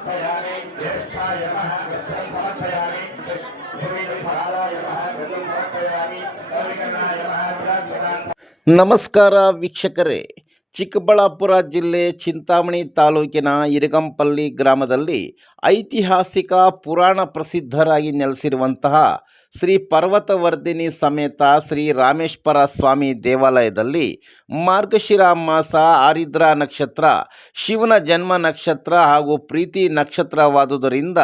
समर्पयामि ज्येष्ठाय नमः गच्छं समर्पयामि भूमिफलाय नमः गजं समर्पयामि कविकर्णाय नमः विराजमान ನಮಸ್ಕಾರ ವೀಕ್ಷಕರೇ ಚಿಕ್ಕಬಳ್ಳಾಪುರ ಜಿಲ್ಲೆ ಚಿಂತಾಮಣಿ ತಾಲೂಕಿನ ಇರಗಂಪಲ್ಲಿ ಗ್ರಾಮದಲ್ಲಿ ಐತಿಹಾಸಿಕ ಪುರಾಣ ಪ್ರಸಿದ್ಧರಾಗಿ ನೆಲೆಸಿರುವಂತಹ ಶ್ರೀ ಪರ್ವತವರ್ಧಿನಿ ಸಮೇತ ಶ್ರೀ ರಾಮೇಶ್ವರ ಸ್ವಾಮಿ ದೇವಾಲಯದಲ್ಲಿ ಮಾರ್ಗಶಿರ ಮಾಸ, ಆರಿದ್ರ ನಕ್ಷತ್ರ, ಶಿವನ ಜನ್ಮ ನಕ್ಷತ್ರ ಹಾಗೂ ಪ್ರೀತಿ ನಕ್ಷತ್ರವಾದುದರಿಂದ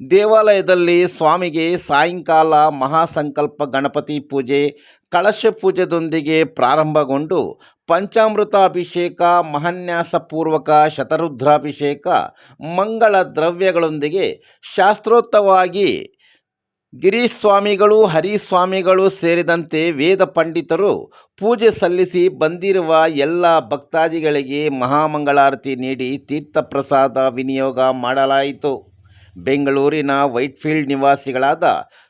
ದೇವಾಲಯದಲ್ಲಿ ಸ್ವಾಮಿಗೆ ಸಾಯಂಕಾಲ ಮಹಾಸಂಕಲ್ಪ ಗಣಪತಿ ಪೂಜೆ, ಕಳಶ ಪೂಜೆದೊಂದಿಗೆ ಪ್ರಾರಂಭಗೊಂಡು ಪಂಚಾಮೃತ ಅಭಿಷೇಕ ಮಹಾನ್ಯಾಸಪೂರ್ವಕ, ಶತರುದ್ರಾಭಿಷೇಕ, ಮಂಗಳ ದ್ರವ್ಯಗಳೊಂದಿಗೆ ಶಾಸ್ತ್ರೋತ್ತವಾಗಿ ಗಿರಿಸ್ವಾಮಿಗಳು, ಹರಿಸ್ವಾಮಿಗಳು ಸೇರಿದಂತೆ ವೇದ ಪಂಡಿತರು ಪೂಜೆ ಸಲ್ಲಿಸಿ ಬಂದಿರುವ ಎಲ್ಲ ಭಕ್ತಾದಿಗಳಿಗೆ ಮಹಾಮಂಗಳಾರತಿ ನೀಡಿ ತೀರ್ಥಪ್ರಸಾದ ವಿನಿಯೋಗ ಮಾಡಲಾಯಿತು. ಬೆಂಗಳೂರಿನ ವೈಟ್ಫೀಲ್ಡ್ ನಿವಾಸಿಗಳಾದ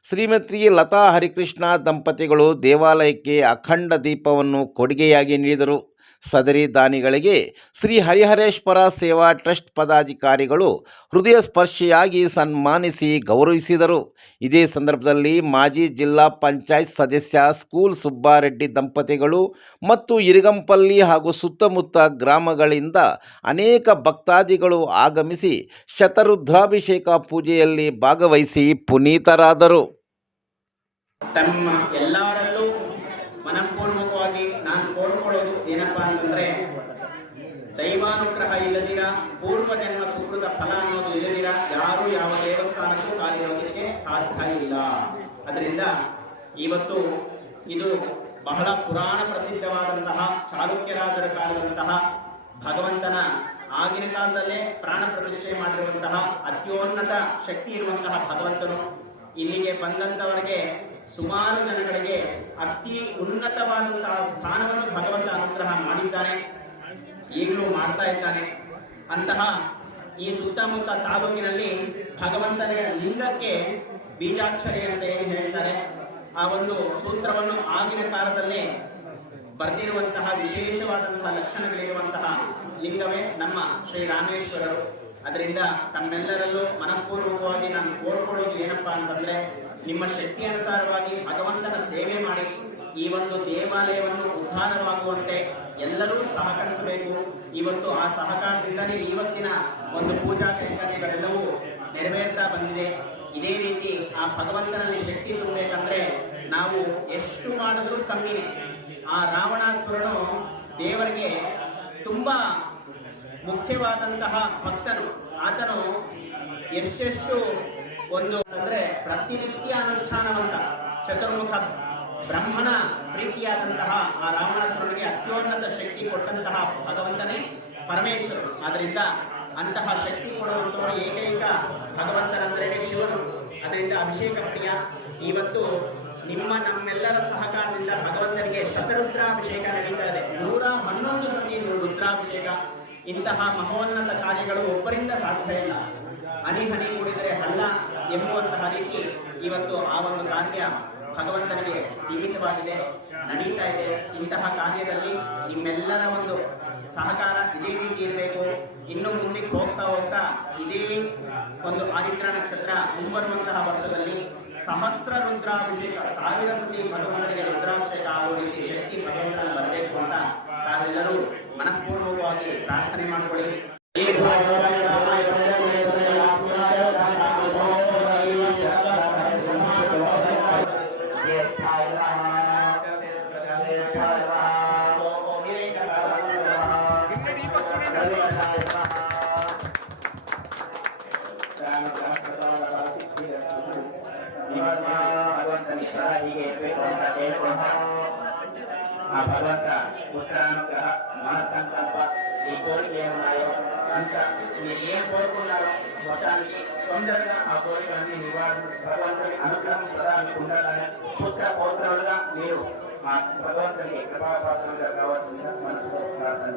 ಶ್ರೀಮತಿ ಲತಾ ಹರಿಕೃಷ್ಣ ದಂಪತಿಗಳು ದೇವಾಲಯಕ್ಕೆ ಅಖಂಡ ದೀಪವನ್ನು ಕೊಡುಗೆಯಾಗಿ ನೀಡಿದರು. ಸದರಿ ದಾನಿಗಳಿಗೆ ಶ್ರೀ ಹರಿಹರೇಶ್ವರ ಸೇವಾ ಟ್ರಸ್ಟ್ ಪದಾಧಿಕಾರಿಗಳು ಹೃದಯ ಸ್ಪರ್ಶಿಯಾಗಿ ಸನ್ಮಾನಿಸಿ ಗೌರವಿಸಿದರು. ಇದೇ ಸಂದರ್ಭದಲ್ಲಿ ಮಾಜಿ ಜಿಲ್ಲಾ ಪಂಚಾಯತ್ ಸದಸ್ಯ ಸ್ಕೂಲ್ ಸುಬ್ಬಾರೆಡ್ಡಿ ದಂಪತಿಗಳು ಮತ್ತು ಇರಿಗಂಪಲ್ಲಿ ಹಾಗೂ ಸುತ್ತಮುತ್ತ ಗ್ರಾಮಗಳಿಂದ ಅನೇಕ ಭಕ್ತಾದಿಗಳು ಆಗಮಿಸಿ ಶತರುದ್ರಾಭಿಷೇಕ ಪೂಜೆಯಲ್ಲಿ ಭಾಗವಹಿಸಿ ಪುನೀತರಾದರು. ತಮ್ಮ ಎಲ್ಲರಲ್ಲೂ ಮನಪೂರ್ವಕವಾಗಿ ನಾನು ಕೋರ್ಕೊಳ್ಳೋದು ಏನಪ್ಪಾ ಅಂತಂದ್ರೆ ದೈವಾನುಗ್ರಹ ಇಲ್ಲದಿರ ಪೂರ್ವ ಜನ್ಮ ಸುಕೃತ ಫಲ ಅನ್ನೋದು ಇಲ್ಲದಿರ ಯಾರು ಯಾವ ದೇವಸ್ಥಾನಕ್ಕೂ ಕಾಲಿಡೋದಕ್ಕೆ ಸಾಧ್ಯ ಇಲ್ಲ ಅದರಿಂದ ಇವತ್ತು ಇದು ಬಹಳ ಪುರಾಣ ಪ್ರಸಿದ್ಧವಾದಂತಹ ಚಾಲುಕ್ಯ ರಾಜರ ಕಾಲದಂತಹ ಭಗವಂತನ ಆಗಿನ ಕಾಲದಲ್ಲೇ ಪ್ರಾಣ ಪ್ರತಿಷ್ಠೆ ಮಾಡಿರುವಂತಹ ಅತ್ಯೋನ್ನತ ಶಕ್ತಿ ಇರುವಂತಹ ಭಗವಂತನು ಇಲ್ಲಿಗೆ ಬಂದಂತವರಿಗೆ ಸುಮಾರು ಜನಗಳಿಗೆ ಅತಿ ಉನ್ನತವಾದಂತಹ ಸ್ಥಾನವನ್ನು ಭಗವಂತ ಅನುಗ್ರಹ ಮಾಡಿದ್ದಾನೆ. ಈಗಲೂ ಮಾಡ್ತಾ ಇದ್ದಾನೆ. ಅಂತಹ ಈ ಸುತ್ತಮುತ್ತ ತಾಲೂಕಿನಲ್ಲಿ ಭಗವಂತನ ಲಿಂಗಕ್ಕೆ ಬೀಜಾಕ್ಷರಿ ಅಂತ ಏನು ಹೇಳ್ತಾರೆ? ಆ ಒಂದು ಸೂತ್ರವನ್ನು ಆಗಿನ ಕಾಲದಲ್ಲಿ ಬರೆದಿರುವಂತಹ ವಿಶೇಷವಾದಂತಹ ಲಕ್ಷಣಗಳಿರುವಂತಹ ಲಿಂಗವೇ ನಮ್ಮ ಶ್ರೀ ರಾಮೇಶ್ವರರು. ಅದರಿಂದ ತಮ್ಮೆಲ್ಲರಲ್ಲೂ ಮನಪೂರ್ವಕವಾಗಿ ನಾನು ಕೋರ್ಕೊಳ್ಳೋದು ಏನಪ್ಪಾ ಅಂತಂದ್ರೆ, ನಿಮ್ಮ ಶಕ್ತಿ ಅನುಸಾರವಾಗಿ ಭಗವಂತನ ಸೇವೆ ಮಾಡಿ, ಈ ಒಂದು ದೇವಾಲಯವನ್ನು ಉದ್ಧಾರವಾಗುವಂತೆ ಎಲ್ಲರೂ ಸಹಕರಿಸಬೇಕು. ಇವತ್ತು ಆ ಸಹಕಾರದಿಂದಲೇ ಇವತ್ತಿನ ಒಂದು ಪೂಜಾ ಕೈಂಕರ್ಯಗಳೆಲ್ಲವೂ ನೆರವೇರ್ತಾ ಬಂದಿದೆ. ಇದೇ ರೀತಿ ಆ ಭಗವಂತನಲ್ಲಿ ಶಕ್ತಿ ತುಂಬಬೇಕಂದ್ರೆ ನಾವು ಎಷ್ಟು ಮಾಡಿದ್ರೂ ಕಮ್ಮಿ. ಆ ರಾವಣಾಸುರನು ದೇವರಿಗೆ ತುಂಬಾ ಮುಖ್ಯವಾದಂತಹ ಭಕ್ತನು. ಆತನು ಎಷ್ಟೆಷ್ಟು ಒಂದು ಅಂದ್ರೆ ಪ್ರತಿನಿತ್ಯ ಅನುಷ್ಠಾನವಂತ, ಚತುರ್ಮುಖ, ಬ್ರಹ್ಮನ ಪ್ರೀತಿಯಾದಂತಹ ಆ ರಾವಣಾಸುರನಿಗೆ ಅತ್ಯೋನ್ನತ ಶಕ್ತಿ ಕೊಟ್ಟಂತಹ ಭಗವಂತನೇ ಪರಮೇಶ್ವರ ಆದ್ದರಿಂದ ಅಂತಹ ಶಕ್ತಿ ಕೊಡುವಂತಹ ಏಕೈಕ ಭಗವಂತನಂದ್ರೆ ಶಿವನು. ಅದರಿಂದ ಅಭಿಷೇಕ ಪ್ರಿಯ ಇವತ್ತು ನಿಮ್ಮ ನಮ್ಮೆಲ್ಲರ ಸಹಕಾರದಿಂದ ಭಗವಂತನಿಗೆ ಶತರುದ್ರಾಭಿಷೇಕ ನಡೀತಾ ಇದೆ. ನೂರ ಹನ್ನೊಂದು ಸತಿ ರುದ್ರಾಭಿಷೇಕ. ಇಂತಹ ಮಹೋನ್ನತ ಕಾರ್ಯಗಳು ಒಬ್ಬರಿಂದ ಸಾಧ್ಯ ಇಲ್ಲ. ಹನಿ ಹನಿ ಕೂಡಿದರೆ ಹಳ್ಳ ಎಂಬುವಂತಹ ರೀತಿ ಇವತ್ತು ಆ ಒಂದು ಕಾರ್ಯ ಭಗವಂತನಿಗೆ ಸೀಮಿತವಾಗಿದೆ, ನಡೀತಾ ಇದೆ. ಇಂತಹ ಕಾರ್ಯದಲ್ಲಿ ನಿಮ್ಮೆಲ್ಲರ ಒಂದು ಸಹಕಾರ ಇದೇ ರೀತಿ ಇರಬೇಕು. ಇನ್ನು ಮುಂದಕ್ಕೆ ಹೋಗ್ತಾ ಹೋಗ್ತಾ ಇದೇ ಒಂದು ಆದಿತ್ಯ ನಕ್ಷತ್ರ ಮುಂಬರುವಂತಹ ವರ್ಷದಲ್ಲಿ ಸಹಸ್ರ ರುದ್ರಾಭಿಷೇಕ, ಸಾವಿರ ಸತಿ ಭಗವಂತನಿಗೆ ರುದ್ರಾಭಿಷೇಕ ಆಗುವ ರೀತಿ ಶಕ್ತಿ ಭಗವಂತನಲ್ಲಿ ಬರಬೇಕು ಅಂತ ತಾವೆಲ್ಲರೂ ಮನಪೂರ್ವಕವಾಗಿ ಪ್ರಾರ್ಥನೆ ಮಾಡಿಕೊಳ್ಳಿ. ಆ ಭಗವಂತ ಉತ್ತರಾನುಗ್ರಹ మా సంకల్ప ఈ కోరిక ఏమున్నాయో అంత మీరు ఏం కోరుకున్నారో మొత్తానికి తొందరగా ఆ కోరికలన్నీ నివారణ భగవంతుడి అనుగ్రహం సదా మీకు ఉండాలని పుత్ర పౌత్రులుగా మీరు మా భగవంతుని కృపాపాత్రంగా కావాల్సిందిగా మనసు ప్రార్థన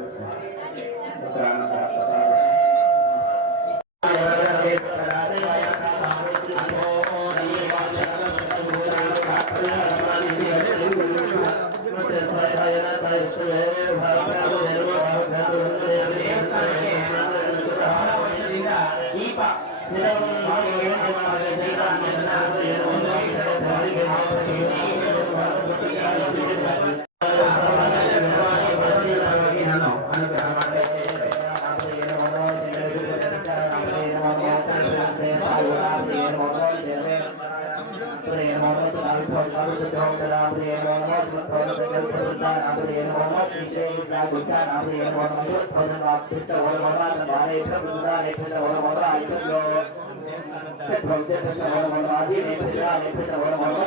Abdullah Abdul Muhammad Abdullah Abdul Muhammad Hussein Abdullah Abdul Muhammad Abdullah Abdul Muhammad Abdullah Abdul Muhammad Abdullah Abdul Muhammad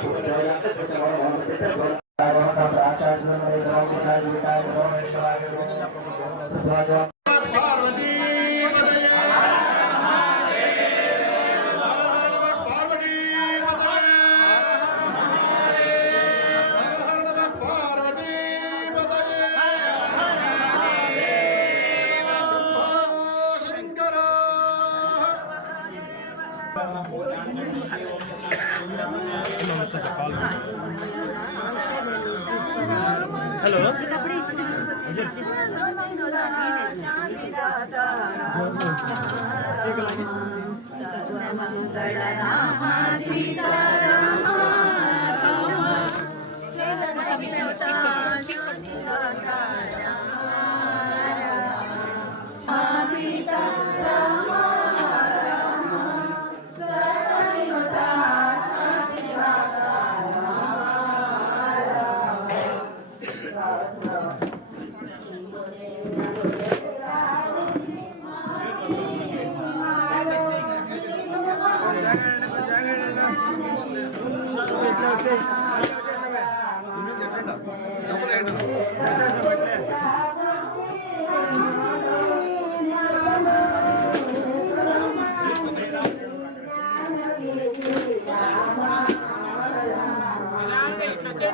Abdullah hello ಮಂಗಳ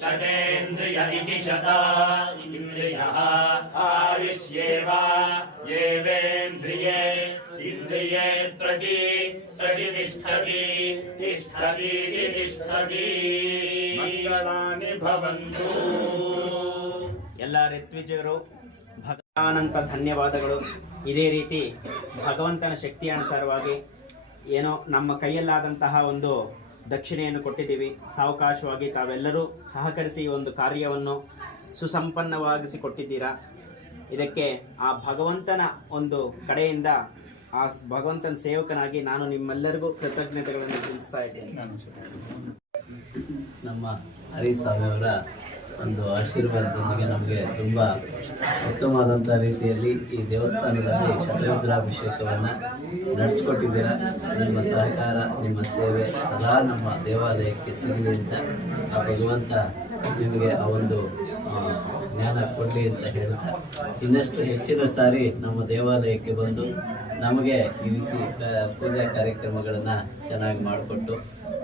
शतेन्द्रिय इति शता इन्द्रियः आयुष्येव येवेन्द्रिये इन्द्रिये प्रति प्रतिष्ठति तिष्ठतीति तिष्ठति मङ्गलानि भवन्तु ಎಲ್ಲ ಋತ್ವಿಜರು ಭಗವಾನಂತ ಧನ್ಯವಾದಗಳು ಇದೇ ರೀತಿ ಭಗವಂತನ ಶಕ್ತಿಯ ಅನುಸಾರವಾಗಿ ಏನೋ ನಮ್ಮ ಕೈಯಲ್ಲಾದಂತಹ ಒಂದು ದಕ್ಷಿಣೆಯನ್ನು ಕೊಟ್ಟಿದ್ದೀವಿ ಸಾವಕಾಶವಾಗಿ ತಾವೆಲ್ಲರೂ ಸಹಕರಿಸಿ ಈ ಒಂದು ಕಾರ್ಯವನ್ನು ಸುಸಂಪನ್ನವಾಗಿಸಿ ಕೊಟ್ಟಿದ್ದೀರಾ ಇದಕ್ಕೆ ಆ ಭಗವಂತನ ಒಂದು ಕಡೆಯಿಂದ ಆ ಭಗವಂತನ ಸೇವಕನಾಗಿ ನಾನು ನಿಮ್ಮೆಲ್ಲರಿಗೂ ಕೃತಜ್ಞತೆಗಳನ್ನು ತಿಳಿಸ್ತಾ ಇದ್ದೇನೆ. ನಮ್ಮ ಹರಿಸ್ವಾಮಿಯವರ ಒಂದು ಆಶೀರ್ವಾದದೊಂದಿಗೆ ನಮಗೆ ತುಂಬ ಉತ್ತಮವಾದಂಥ ರೀತಿಯಲ್ಲಿ ಈ ದೇವಸ್ಥಾನದಲ್ಲಿ ಶತರುದ್ರಾಭಿಷೇಕವನ್ನು ನಡೆಸ್ಕೊಟ್ಟಿದ್ದೀರಾ. ನಿಮ್ಮ ಸಹಕಾರ ನಿಮ್ಮ ಸೇವೆ ಸದಾ ನಮ್ಮ ದೇವಾಲಯಕ್ಕೆ ಸಿಗಲಿ ಅಂತ ಆ ಭಗವಂತ ನಿಮಗೆ ಆ ಒಂದು ಜ್ಞಾನ ಕೊಡಲಿ ಅಂತ ಹೇಳ್ತಾ ಇನ್ನಷ್ಟು ಹೆಚ್ಚಿನ ಸಾರಿ ನಮ್ಮ ದೇವಾಲಯಕ್ಕೆ ಬಂದು ನಮಗೆ ಈ ರೀತಿ ಪೂಜಾ ಕಾರ್ಯಕ್ರಮಗಳನ್ನು ಚೆನ್ನಾಗಿ ಮಾಡಿಕೊಟ್ಟು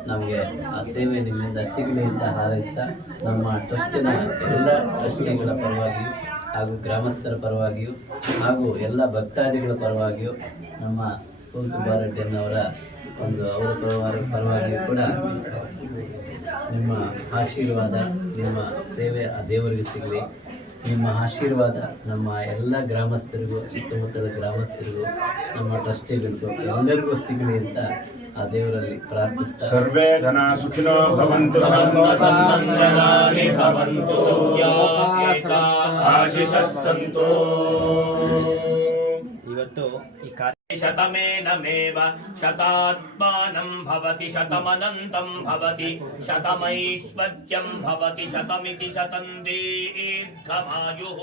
ನಮಗೆ ಆ ಸೇವೆ ನಿಮ್ಮಿಂದ ಸಿಗಲಿ ಅಂತ ಹಾರೈಸ್ತಾ ನಮ್ಮ ಟ್ರಸ್ಟಿನ ಎಲ್ಲ ಟ್ರಸ್ಟಿಗಳ ಪರವಾಗಿ ಹಾಗೂ ಗ್ರಾಮಸ್ಥರ ಪರವಾಗಿಯೂ ಹಾಗೂ ಎಲ್ಲ ಭಕ್ತಾದಿಗಳ ಪರವಾಗಿಯೂ ನಮ್ಮ ಕುಂತುಬಾರೆಡ್ಡಿಯನ್ನವರ ಒಂದು ಅವರ ಪರವಾಗಿ ಪರವಾಗಿ ಕೂಡ ನಿಮ್ಮ ಆಶೀರ್ವಾದ ನಿಮ್ಮ ಸೇವೆ ಆ ದೇವರಿಗೆ ಸಿಗಲಿ. ನಿಮ್ಮ ಆಶೀರ್ವಾದ ನಮ್ಮ ಎಲ್ಲ ಗ್ರಾಮಸ್ಥರಿಗೂ ಸುತ್ತಮುತ್ತಲ ಗ್ರಾಮಸ್ಥರಿಗೂ ನಮ್ಮ ಟ್ರಸ್ಟಿಗಳಿಗೂ ಎಲ್ಲರಿಗೂ ಸಿಗಲಿ ಅಂತ ಆ ದೇವರಲ್ಲಿ ಪ್ರಾರ್ಥಿಸ್ತಾರೆ ಇವತ್ತು ಈ ಕಾರ್ಯ शतमेनमेव शतात्मानं भवति शतमनन्तं भवति शतमैश्वर्यं भवति शतमिति शतं दीर्घमायुः